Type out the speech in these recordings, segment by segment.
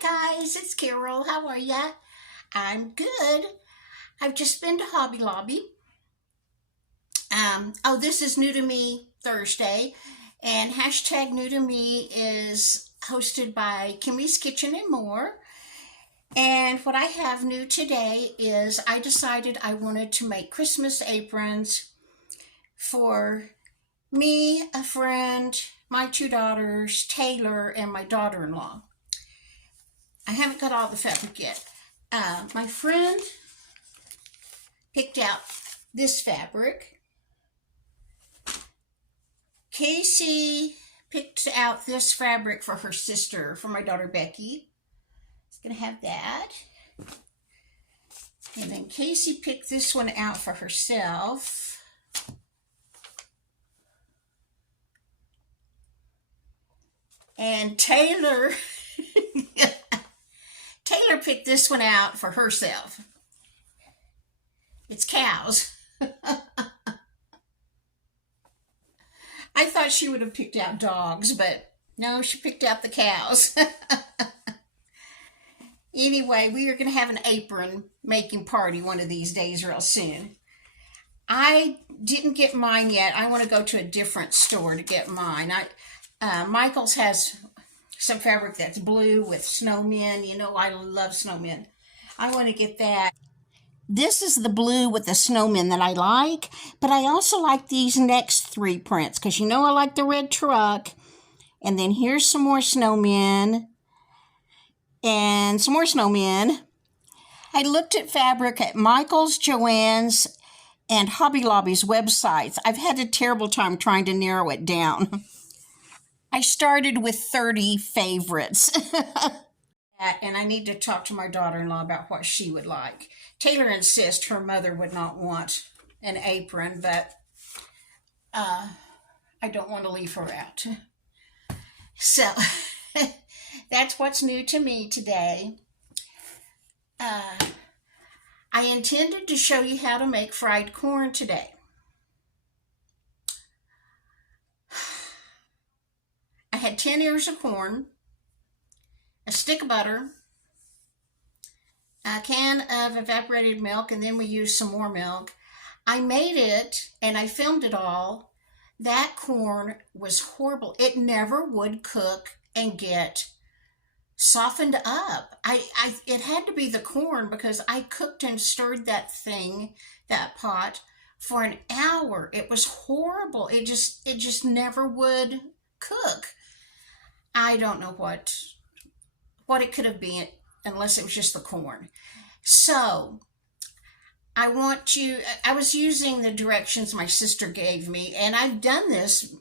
Hi guys, it's Carol. How are ya? I'm good. I've just been to Hobby Lobby. This is New to Me Thursday, and hashtag New to Me is hosted by Kimmy's Kitchen and More. And what I have new today is I decided I wanted to make Christmas aprons for me, a friend, my two daughters, Taylor, and my daughter-in-law. I haven't got all the fabric yet. My friend picked out this fabric. Casey picked out this fabric for her sister, for my daughter Becky. It's going to have that. And then Casey picked this one out for herself. And Taylor picked this one out for herself. It's cows. I thought she would have picked out dogs, but no, she picked out the cows. Anyway, we are going to have an apron making party one of these days real soon. I didn't get mine yet. I want to go to a different store to get mine. Michael's has some fabric that's blue with snowmen. You know, I love snowmen. I want to get that. This is the blue with the snowmen that I like, but I also like these next three prints because you know I like the red truck. And then here's some more snowmen and some more snowmen. I looked at fabric at Michael's, Joann's, and Hobby Lobby's websites. I've had a terrible time trying to narrow it down. I started with 30 favorites. And I need to talk to my daughter-in-law about what she would like. Taylor insists her mother would not want an apron, but I don't want to leave her out. So that's what's new to me today. I intended to show you how to make fried corn today. I had 10 ears of corn, a stick of butter, a can of evaporated milk, and then we used some more milk. I made it, and I filmed it all. That corn was horrible. It never would cook and get softened up. It had to be the corn because I cooked and stirred that pot, for an hour. It was horrible. It just never would cook. I don't know what it could have been unless it was just the corn. So I was using the directions my sister gave me, and I've done this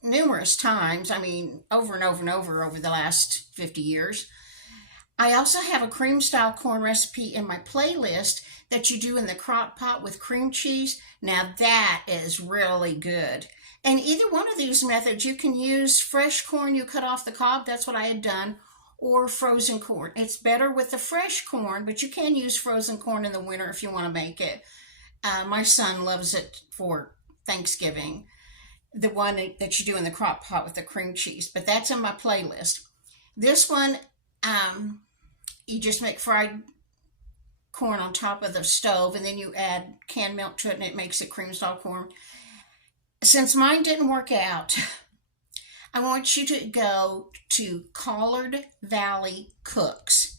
numerous times. I mean, over and over and over the last 50 years. I also have a cream style corn recipe in my playlist that you do in the crock pot with cream cheese. Now that is really good. And either one of these methods, you can use fresh corn you cut off the cob. That's what I had done. Or frozen corn. It's better with the fresh corn, but you can use frozen corn in the winter if you want to make it. My son loves it for Thanksgiving, the one that you do in the crock pot with the cream cheese, but that's in my playlist. This one, you just make fried corn on top of the stove, and then you add canned milk to it, and it makes it cream style corn. Since mine didn't work out, I want you to go to Collard Valley Cooks.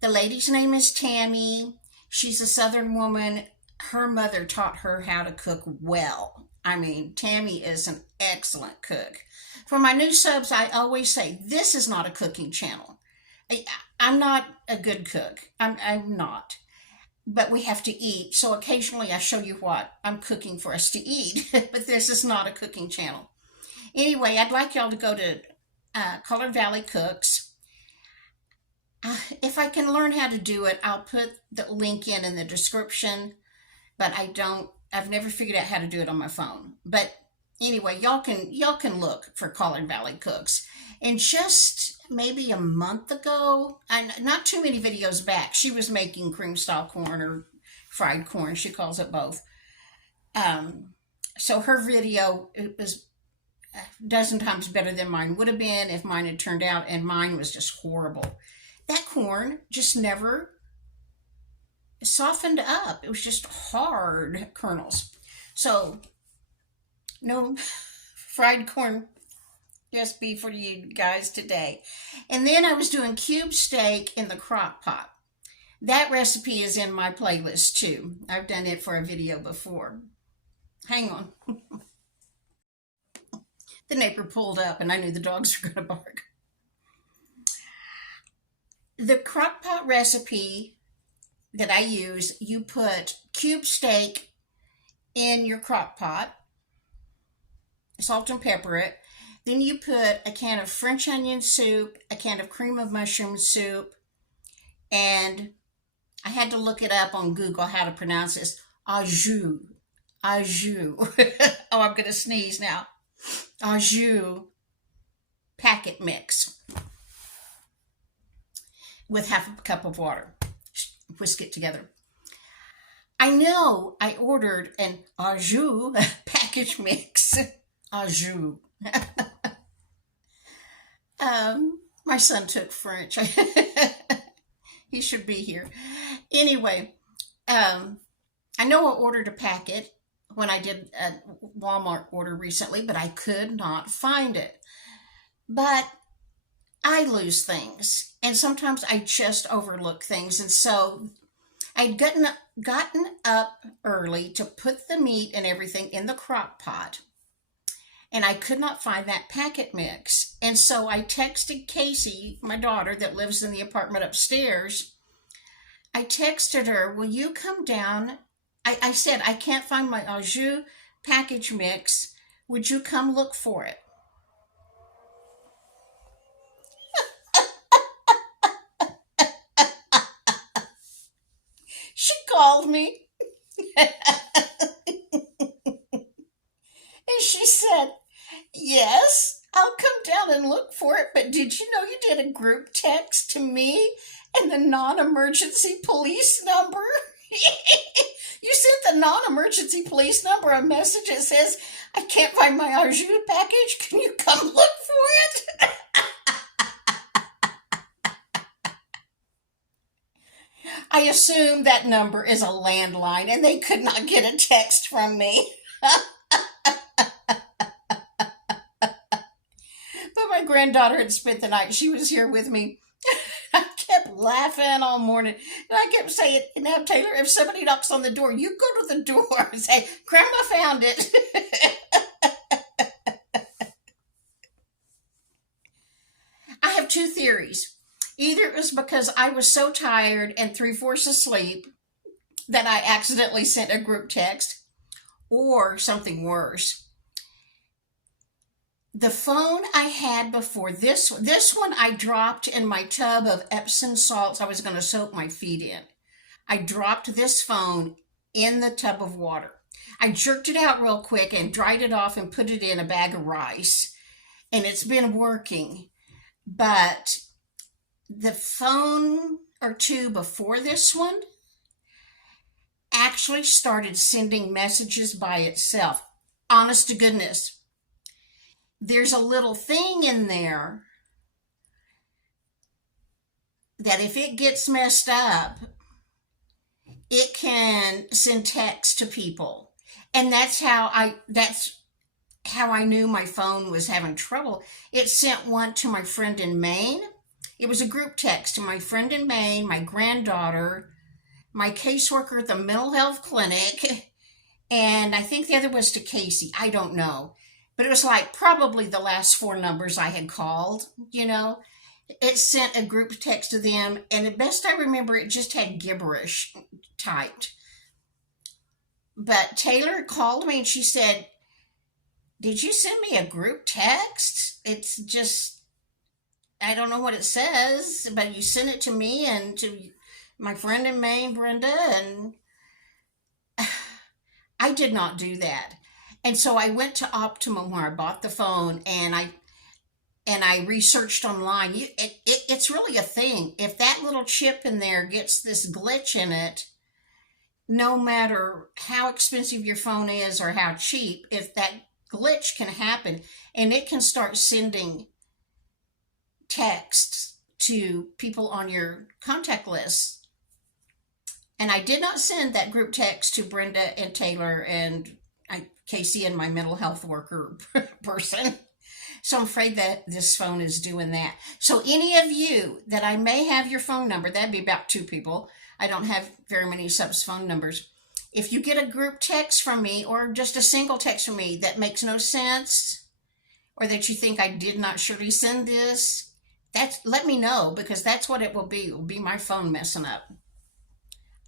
The lady's name is Tammy. She's a Southern woman. Her mother taught her how to cook well. I mean, Tammy is an excellent cook. For my new subs, I always say, this is not a cooking channel. I'm not a good cook. I'm not. But we have to eat. So occasionally I show you what I'm cooking for us to eat. But this is not a cooking channel. Anyway, I'd like y'all to go to Collard Valley Cooks. If I can learn how to do it, I'll put the link in the description. But I've never figured out how to do it on my phone. But anyway, y'all can look for Collard Valley Cooks. And just maybe a month ago, and not too many videos back, she was making cream style corn or fried corn. She calls it both. So her video, it was a dozen times better than mine would have been if mine had turned out, and mine was just horrible. that corn just never softened up. It was just hard kernels. So no fried corn recipe for you guys today. And then I was doing cube steak in the crock pot. That recipe is in my playlist too. I've done it for a video before. Hang on. The neighbor pulled up and I knew the dogs were going to bark. The crock pot recipe that I use, you put cube steak in your crock pot, salt and pepper it. Then you put a can of French onion soup, a can of cream of mushroom soup, and I had to look it up on Google how to pronounce this. Au jus. Au jus. Oh, I'm going to sneeze now. Au jus packet mix with half a cup of water. Whisk it together. I know I ordered an au jus package mix. Au jus. My son took French. He should be here. Anyway, I know I ordered a packet when I did a Walmart order recently, but I could not find it. But I lose things, and sometimes I just overlook things. And so I'd gotten up early to put the meat and everything in the crock pot, and I could not find that packet mix. And so I texted Casey, my daughter that lives in the apartment upstairs. I texted her, will you come down? I said, I can't find my au jus package mix. Would you come look for it? She called me. And she said, yes, I'll come down and look for it, but did you know you did a group text to me and the non-emergency police number? You sent the non-emergency police number a message that says, I can't find my au jus package. Can you come look for it? I assume that number is a landline and they could not get a text from me. But my granddaughter had spent the night. She was here with me. I kept laughing all morning. And I kept saying, now, Taylor, if somebody knocks on the door, you go to the door and say, Grandma found it. I have two theories. Either it was because I was so tired and 3/4 asleep that I accidentally sent a group text, or something worse. The phone I had before this one I dropped in my tub of Epsom salts I was going to soak my feet in. I dropped this phone in the tub of water. I jerked it out real quick and dried it off and put it in a bag of rice. And it's been working. But the phone or two before this one actually started sending messages by itself. Honest to goodness. There's a little thing in there that if it gets messed up, it can send text to people. And that's how I knew my phone was having trouble. It sent one to my friend in Maine. It was a group text to my friend in Maine, my granddaughter, my caseworker at the mental health clinic, and I think the other was to Casey. I don't know. But it was like probably the last 4 numbers I had called, you know. It sent a group text to them, and at best I remember, it just had gibberish typed. But Taylor called me and she said, did you send me a group text? It's just, I don't know what it says, but you sent it to me and to my friend in Maine, Brenda, and I did not do that. And so I went to Optimum where I bought the phone, and I researched online. It's really a thing. If that little chip in there gets this glitch in it, no matter how expensive your phone is or how cheap, if that glitch can happen, and it can start sending texts to people on your contact list. And I did not send that group text to Brenda and Taylor and Casey and my mental health worker person. So I'm afraid that this phone is doing that. So any of you that I may have your phone number, that'd be about 2 people. I don't have very many subs phone numbers. If you get a group text from me or just a single text from me that makes no sense, or that you think I did not surely send this, let me know, because that's what it will be. It will be my phone messing up.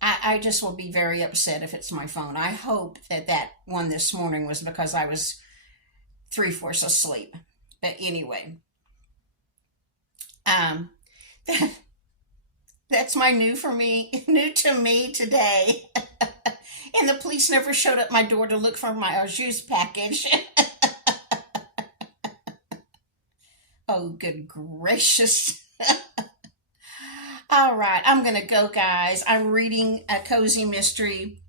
I just will be very upset if it's my phone. I hope that one this morning was because I was 3/4 asleep. But anyway, that's my new to me today. And the police never showed up my door to look for my juice package. Oh, good gracious. All right, I'm going to go, guys. I'm reading a cozy mystery.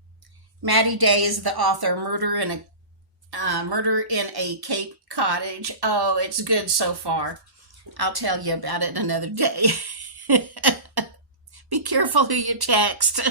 Maddie Day is the author. Murder in a Cape Cottage. Oh, it's good so far. I'll tell you about it another day. Be careful who you text.